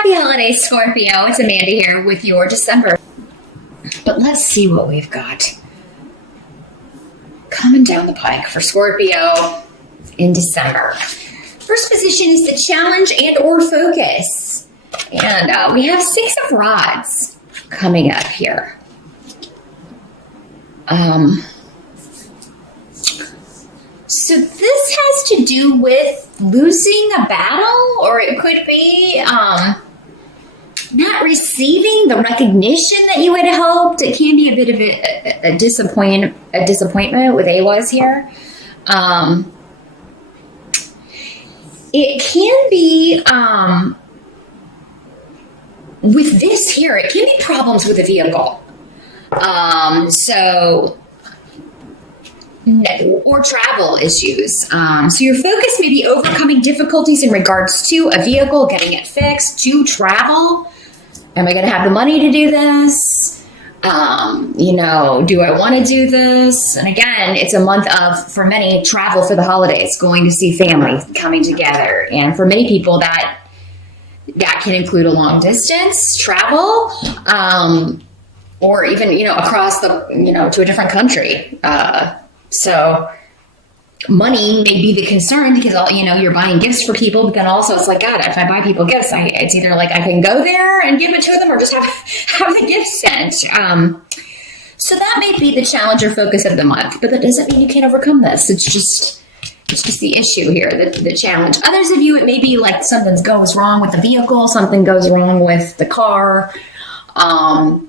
Happy holidays, Scorpio. It's Amanda here with your December. But let's see what we've got coming down the pike for Scorpio in December. First position is the challenge and or focus. And we have 6 of rods coming up here. So this has to do with losing a battle, or it could be not receiving the recognition that you had hoped. It can be a bit of a disappointment with AWAS here. It can be with this here. It can be problems with the vehicle. Or travel issues. So your focus may be overcoming difficulties in regards to a vehicle, getting it fixed, to travel. Am I going to have the money to do this? Do I want to do this? And again, it's a month of, for many, travel for the holidays, going to see family, coming together. And for many people, that can include a long distance travel, or even, across the, to a different country. So money may be the concern because, you're buying gifts for people, but then also it's like, God, if I buy people gifts, it's either like I can go there and give it to them or just have the gift sent. So that may be the challenge or focus of the month, but that doesn't mean you can't overcome this. It's just the issue here, the challenge. Others of you, it may be like something goes wrong with the vehicle, something goes wrong with the car, and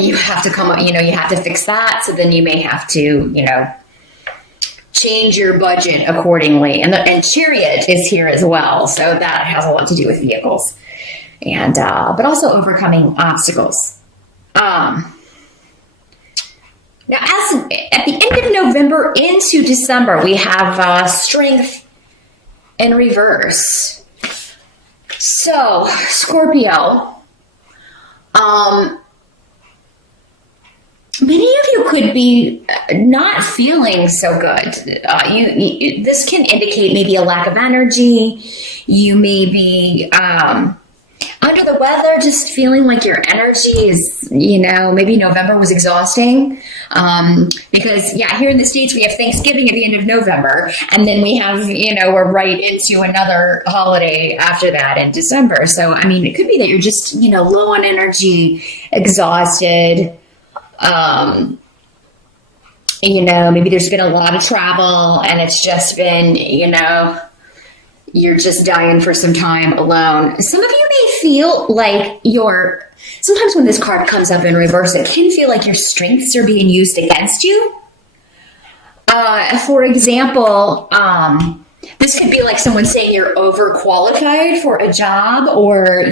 you have to come up, you have to fix that. So then you may have to, change your budget accordingly. And Chariot is here as well. So that has a lot to do with vehicles and, but also overcoming obstacles. Now, at the end of November into December, we have strength in reverse. So, Scorpio, many of you could be not feeling so good. This can indicate maybe a lack of energy. You may be under the weather, just feeling like your energy is, maybe November was exhausting. Because, here in the States, we have Thanksgiving at the end of November. And then we have, we're right into another holiday after that in December. So, it could be that you're just, low on energy, exhausted. Maybe there's been a lot of travel and it's just been, you're just dying for some time alone. Some of you may feel like sometimes when this card comes up in reverse, it can feel like your strengths are being used against you. For example, this could be like someone saying you're overqualified for a job, or,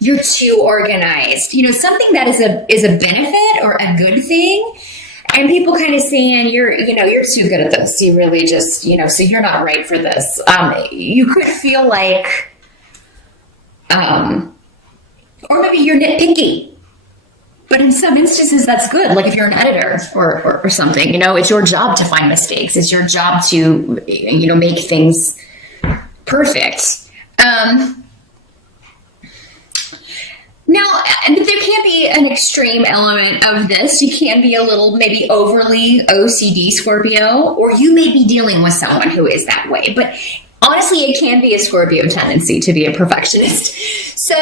you're too organized, something that is a benefit or a good thing. And people kind of saying you're too good at this. You really just, so you're not right for this. You could feel like, or maybe you're nitpicky. But in some instances, that's good. Like if you're an editor or something, it's your job to find mistakes. It's your job to, make things perfect. Now, there can be an extreme element of this. You can be a little maybe overly OCD, Scorpio, or you may be dealing with someone who is that way. But honestly, it can be a Scorpio tendency to be a perfectionist. So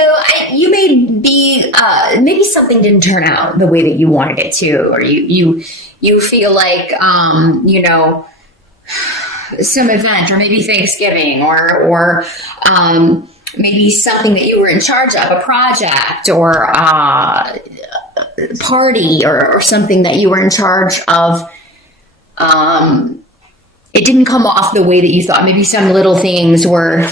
you may be, maybe something didn't turn out the way that you wanted it to, or you feel like, some event, or maybe Thanksgiving, or maybe something that you were in charge of, a project or a party or something that you were in charge of. It didn't come off the way that you thought. Maybe some little things were,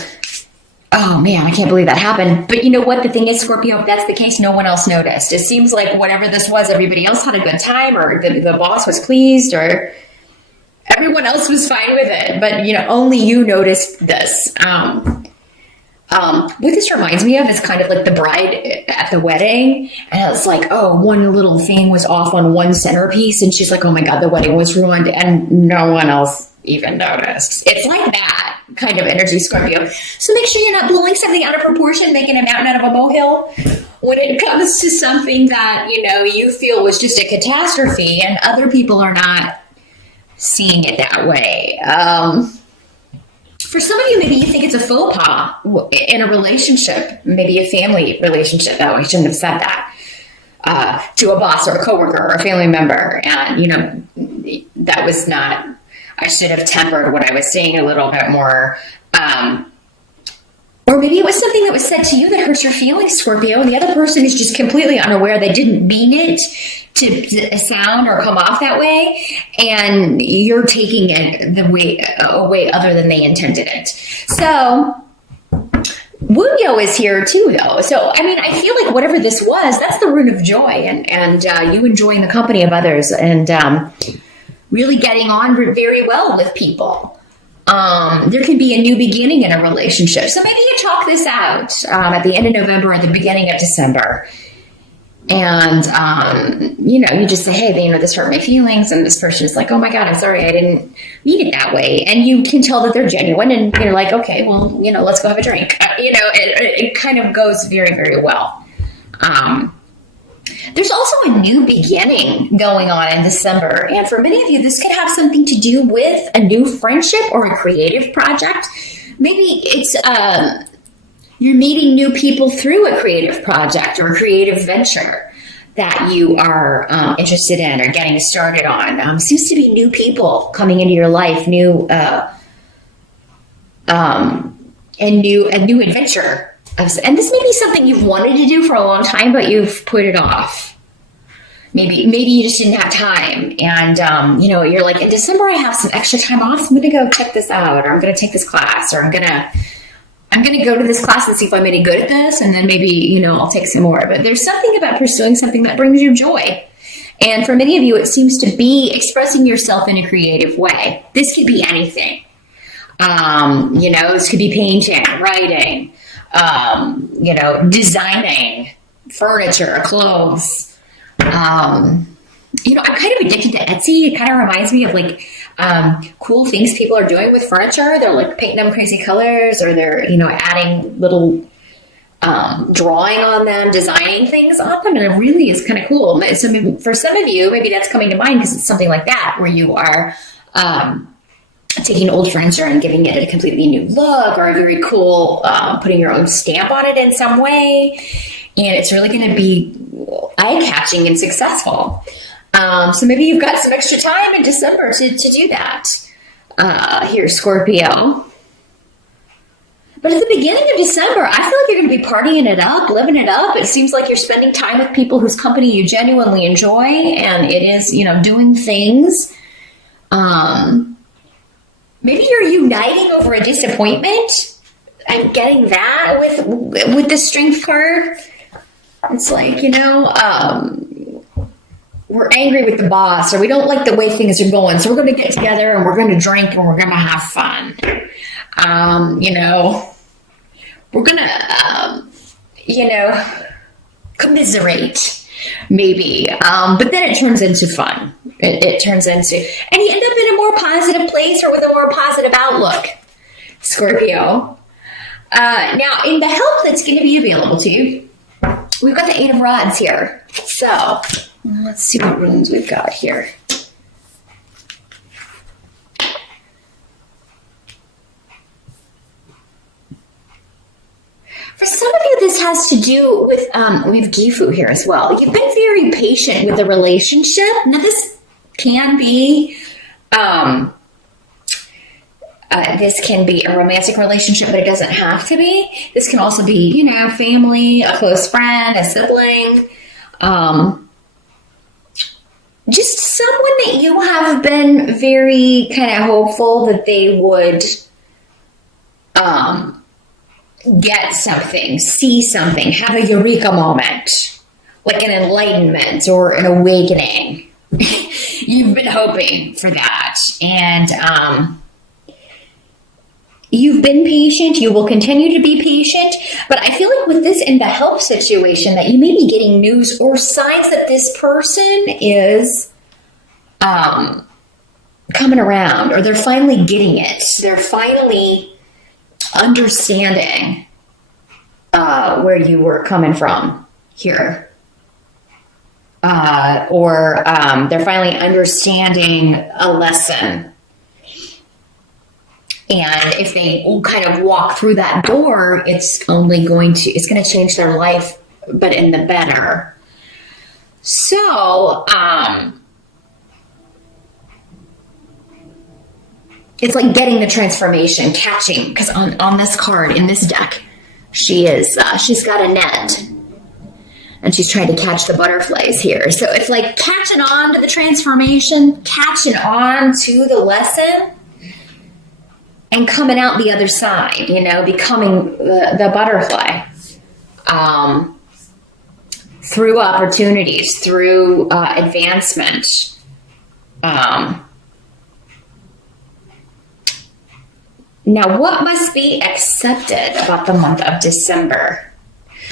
oh man, I can't believe that happened. But you know what? The thing is, Scorpio, if that's the case, no one else noticed. It seems like whatever this was, everybody else had a good time, or the boss was pleased, or everyone else was fine with it. But, only you noticed this. What this reminds me of is kind of like the bride at the wedding. And it's like, oh, one little thing was off on one centerpiece. And she's like, oh my God, the wedding was ruined. And no one else even notice. It's like that kind of energy, Scorpio. So make sure you're not blowing something out of proportion, making a mountain out of a molehill when it comes to something that, you feel was just a catastrophe and other people are not seeing it that way. For some of you, maybe you think it's a faux pas in a relationship, maybe a family relationship. Oh, I shouldn't have said that to a boss or a coworker or a family member. And, that was not, I should have tempered what I was saying a little bit more. Or maybe it was something that was said to you that hurts your feelings, Scorpio, and the other person is just completely unaware. They didn't mean it to sound or come off that way, and you're taking it a way other than they intended it. So Wu-Yo is here too, though. So, I feel like whatever this was, that's the root of joy, and you enjoying the company of others, and really getting on very well with people. There can be a new beginning in a relationship. So maybe you talk this out at the end of November or the beginning of December. And, you just say, hey, this hurt my feelings. And this person is like, oh my God, I'm sorry. I didn't mean it that way. And you can tell that they're genuine and you're like, okay, well, let's go have a drink. It kind of goes very, very well. There's also a new beginning going on in December. And for many of you, this could have something to do with a new friendship or a creative project. Maybe it's you're meeting new people through a creative project or a creative venture that you are interested in or getting started on. Seems to be new people coming into your life, new adventure. And this may be something you've wanted to do for a long time, but you've put it off. Maybe you just didn't have time. And, you're like, in December, I have some extra time off. So I'm going to go check this out, or I'm going to take this class, or I'm going to go to this class and see if I'm any good at this. And then maybe, I'll take some more. But there's something about pursuing something that brings you joy. And for many of you, it seems to be expressing yourself in a creative way. This could be anything. This could be painting, writing, designing furniture, clothes. I'm kind of addicted to Etsy. It kind of reminds me of cool things people are doing with furniture. They're like painting them crazy colors, or they're, adding little drawing on them, designing things on them. And it really is kind of cool. So maybe for some of you, maybe that's coming to mind because it's something like that where you are, taking old furniture and giving it a completely new look, or a very cool, putting your own stamp on it in some way. And it's really going to be eye-catching and successful. So maybe you've got some extra time in December to do that. Here, Scorpio. But at the beginning of December, I feel like you're going to be partying it up, living it up. It seems like you're spending time with people whose company you genuinely enjoy. And it is, doing things. Maybe you're uniting over a disappointment and getting that with the strength card. It's like, we're angry with the boss, or we don't like the way things are going. So we're going to get together and we're going to drink and we're going to have fun. We're going to, commiserate maybe. But then it turns into fun. It turns into, and you end up in a more positive place or with a more positive outlook, Scorpio. Now, in the help that's going to be available to you, we've got the 8 of Rods here. So let's see what runes we've got here. For some of you, this has to do with, we have Gifu here as well. You've been very patient with the relationship. Now, this can be, this can be a romantic relationship, but it doesn't have to be. This can also be, family, a close friend, a sibling, just someone that you have been very kind of hopeful that they would, get something, see something, have a eureka moment, like an enlightenment or an awakening. You've been hoping for that. And you've been patient. You will continue to be patient. But I feel like with this in the help situation that you may be getting news or signs that this person is coming around, or they're finally getting it. They're finally understanding where you were coming from here. Or they're finally understanding a lesson. And if they kind of walk through that door, it's going to change their life, but in the better. So, it's like getting the transformation, catching, because on this card, in this deck, she's got a net. And she's trying to catch the butterflies here. So it's like catching on to the transformation, catching on to the lesson, and coming out the other side, becoming the butterfly. Through opportunities, through advancement. Now, what must be accepted about the month of December?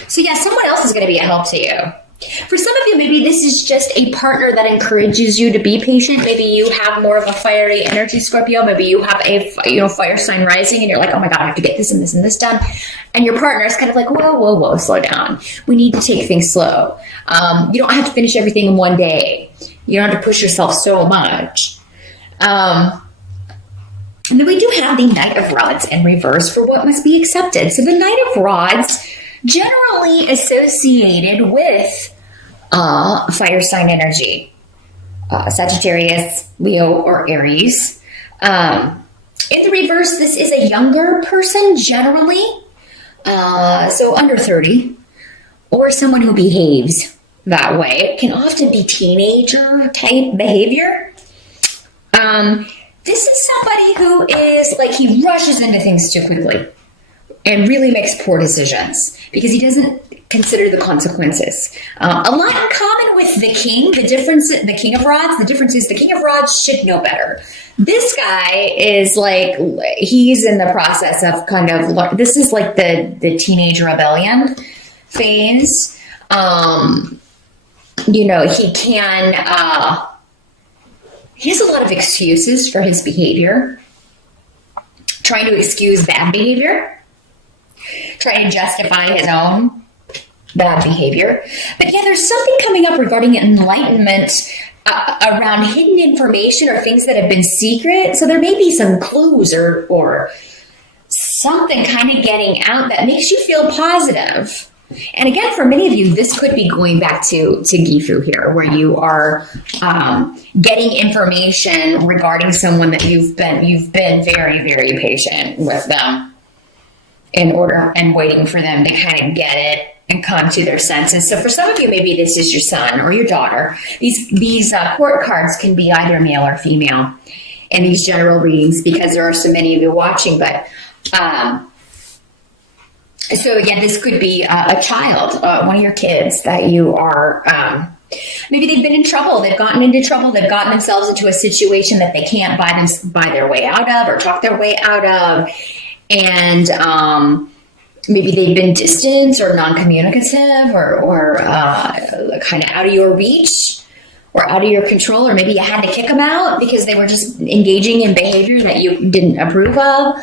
So yeah, someone else is going to be a help to you. For some of you, maybe this is just a partner that encourages you to be patient. Maybe you have more of a fiery energy, Scorpio. Maybe you have a fire sign rising, and you're like, oh my God, I have to get this and this and this done. And your partner is kind of like, whoa, slow down. We need to take things slow. You don't have to finish everything in one day. You don't have to push yourself so much. And then we do have the Knight of Rods in reverse for what must be accepted. So the Knight of Rods, generally associated with fire sign energy, Sagittarius, Leo, or Aries. In the reverse, this is a younger person, generally, so under 30, or someone who behaves that way. It can often be teenager type behavior. This is somebody who is like, he rushes into things too quickly and really makes poor decisions because he doesn't consider the consequences. A lot in common with the King. The King of Rods, the difference is the King of Rods should know better. This guy is like, he's in the process of this is like the teenage rebellion phase. He has a lot of excuses for his behavior, trying to excuse bad behavior, trying to justify his own bad behavior. But yeah, there's something coming up regarding enlightenment around hidden information or things that have been secret. So there may be some clues or something kind of getting out that makes you feel positive. And again, for many of you, this could be going back to Gifu here, where you are getting information regarding someone that you've been very, very patient with them in order and waiting for them to kind of get it and come to their senses. So for some of you, maybe this is your son or your daughter. These court cards can be either male or female in these general readings because there are so many of you watching. But so again, this could be a child, one of your kids that you are, maybe they've been in trouble. They've gotten into trouble. They've gotten themselves into a situation that they can't buy their way out of or talk their way out of. And maybe they've been distant or non-communicative or kind of out of your reach or out of your control. Or maybe you had to kick them out because they were just engaging in behavior that you didn't approve of.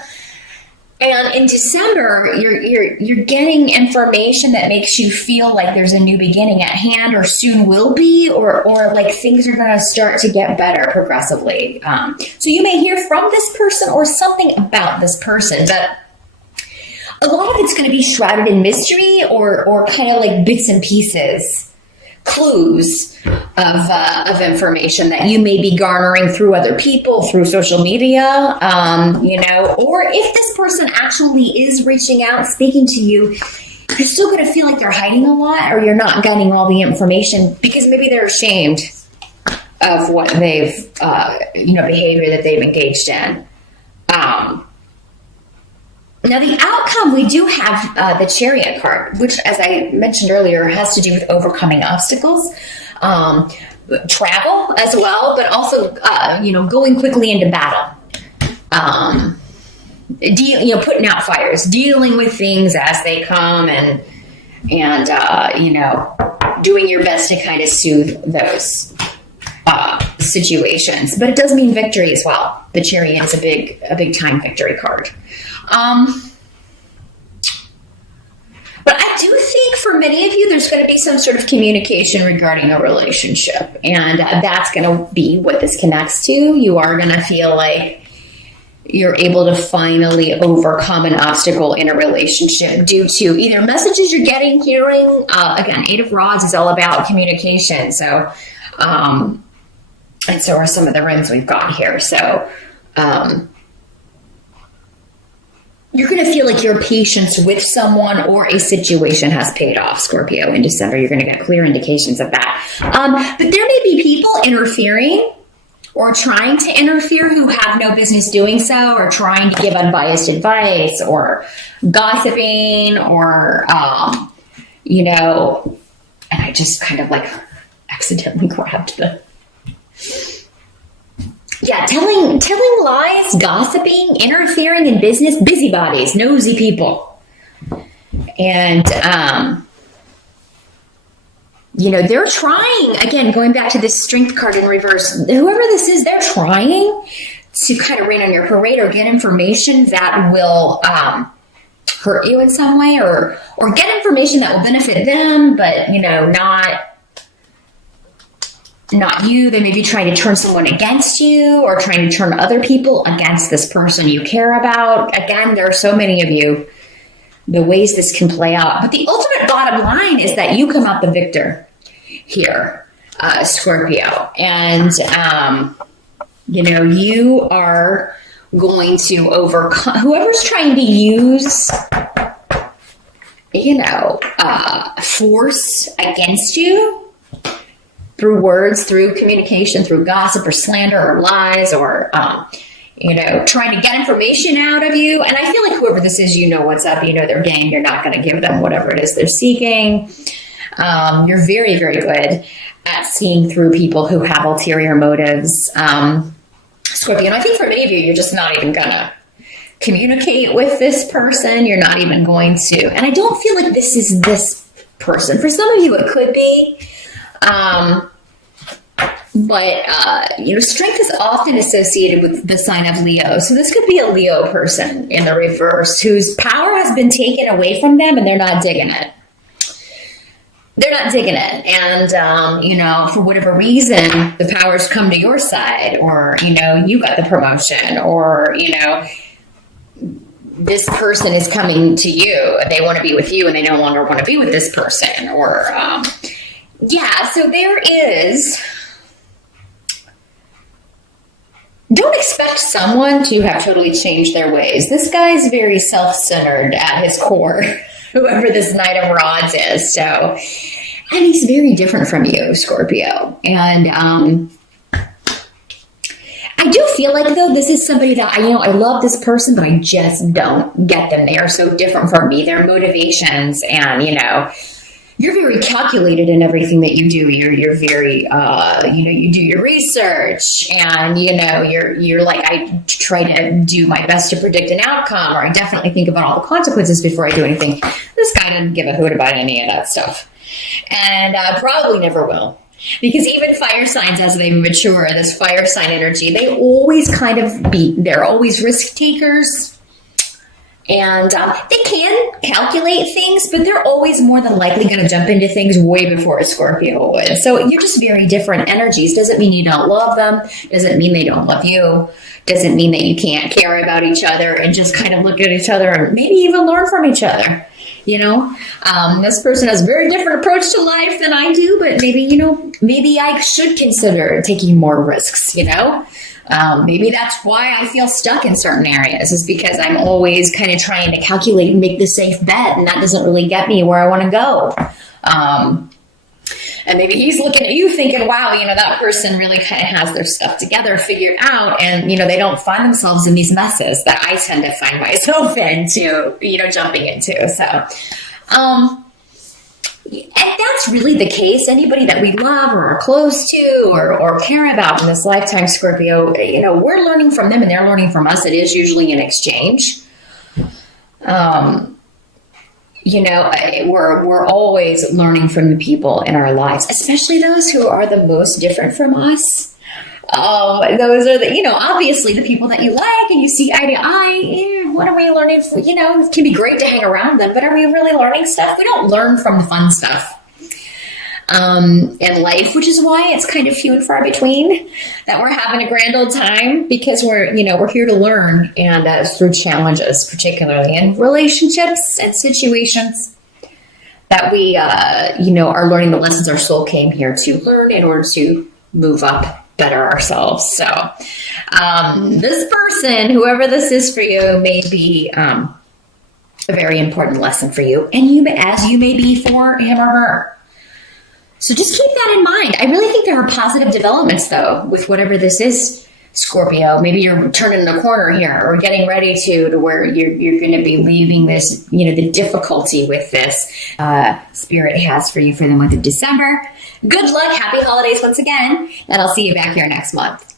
And in December, you're getting information that makes you feel like there's a new beginning at hand or soon will be, or like things are going to start to get better progressively. So you may hear from this person or something about this person, but a lot of it's going to be shrouded in mystery or kind of like bits and pieces, clues of information that you may be garnering through other people, through social media, or if this person actually is reaching out, speaking to you, you're still going to feel like they're hiding a lot or you're not getting all the information because maybe they're ashamed of what they've, behavior that they've engaged in. Now, the outcome, we do have the Chariot card, which, as I mentioned earlier, has to do with overcoming obstacles, travel as well, but also, going quickly into battle, putting out fires, dealing with things as they come and doing your best to kind of soothe those situations, but it does mean victory as well. The Chariot is a big time victory card. But I do think for many of you, there's going to be some sort of communication regarding a relationship, and that's going to be what this connects to. You are going to feel like you're able to finally overcome an obstacle in a relationship due to either messages you're getting, hearing. Again, Eight of Rods is all about communication. So, and so are some of the runes we've got here. So, you're going to feel like your patience with someone or a situation has paid off, Scorpio. In December, you're going to get clear indications of that. But there may be people interfering or trying to interfere who have no business doing so, or trying to give unbiased advice, or gossiping, or, and I just kind of like accidentally grabbed the... Yeah, telling lies, gossiping, interfering in business, busybodies, nosy people. And, they're trying, again, going back to this Strength card in reverse, whoever this is, they're trying to kind of rain on your parade or get information that will hurt you in some way, or get information that will benefit them, but, not you. They may be trying to turn someone against you, or trying to turn other people against this person you care about. Again, there are so many of you, the ways this can play out. But the ultimate bottom line is that you come out the victor here, Scorpio. And, you are going to overcome whoever's trying to use, force against you through words, through communication, through gossip or slander or lies, or, trying to get information out of you. And I feel like whoever this is, what's up, their game. You're not going to give them whatever it is they're seeking. You're very, very good at seeing through people who have ulterior motives. Scorpio, and I think for many of you, you're just not even going to communicate with this person. You're not even going to. And I don't feel like this is this person. For some of you, it could be. Strength is often associated with the sign of Leo. So this could be a Leo person in the reverse whose power has been taken away from them and they're not digging it. They're not digging it. And, for whatever reason, the power's come to your side, or, you got the promotion, or, this person is coming to you. They want to be with you and they no longer want to be with this person, or, so there is... Don't expect someone to have totally changed their ways. This guy's very self-centered at his core, whoever this Knight of Rods is. So, and he's very different from you, Scorpio. And I do feel like, though, this is somebody that, I love this person, but I just don't get them. They are so different from me. Their motivations and, you're very calculated in everything that you do. You're very, you do your research, and, you're like, I try to do my best to predict an outcome, or I definitely think about all the consequences before I do anything. This guy doesn't give a hoot about any of that stuff, and probably never will. Because even fire signs, as they mature, this fire sign energy, they always they're always risk takers. And they can calculate things, but they're always more than likely going to jump into things way before a Scorpio would. So you're just very different energies. Doesn't mean you don't love them. Doesn't mean they don't love you. Doesn't mean that you can't care about each other and just kind of look at each other and maybe even learn from each other. This person has a very different approach to life than I do, but maybe I should consider taking more risks, Maybe that's why I feel stuck in certain areas, is because I'm always kind of trying to calculate and make the safe bet, and that doesn't really get me where I want to go. And maybe he's looking at you thinking, wow, that person really kind of has their stuff together, figured out, and, they don't find themselves in these messes that I tend to find myself into, jumping into. So, and that's really the case. Anybody that we love or are close to or care about in this lifetime, Scorpio, we're learning from them and they're learning from us. It is usually an exchange. We're always learning from the people in our lives, especially those who are the most different from us. Those are the, obviously the people that you like and you see eye to eye. What are we learning? It can be great to hang around them, but are we really learning stuff? We don't learn from the fun stuff in life, which is why it's kind of few and far between that we're having a grand old time, because we're here to learn, and through challenges, particularly in relationships and situations, that we, are learning the lessons our soul came here to learn in order to move up better ourselves. So this person, whoever this is for you, may be a very important lesson for you, and as you may be for him or her. So just keep that in mind. I really think there are positive developments, though, with whatever this is, Scorpio. Maybe you're turning the corner here, or getting ready to where you're going to be leaving this, the difficulty with this Spirit has for you for the month of December. Good luck. Happy holidays once again. And I'll see you back here next month.